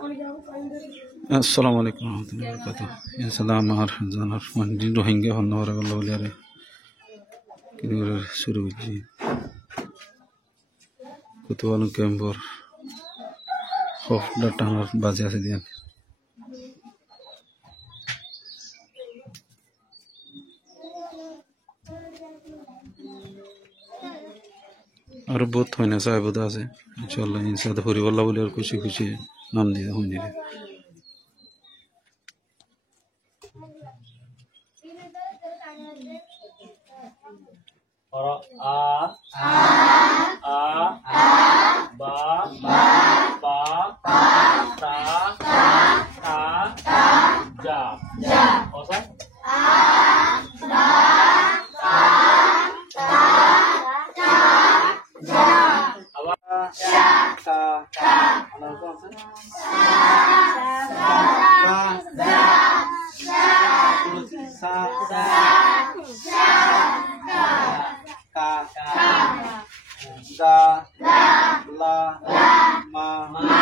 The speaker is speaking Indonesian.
Assalamualaikum warahmatullahi wabarakatuh. Ya salam ar janar mandi Rohingya honno ora gollo liare kinur suru ji kutualu kembor hof datanar baje ase dian और बहुत होने सा है बुदा से इंशाल्लाह इन साथ पूरी वल्ला बोले और खुशी खुशी नाम दिया होने रे और आ बा पा ता जा और सर da la ma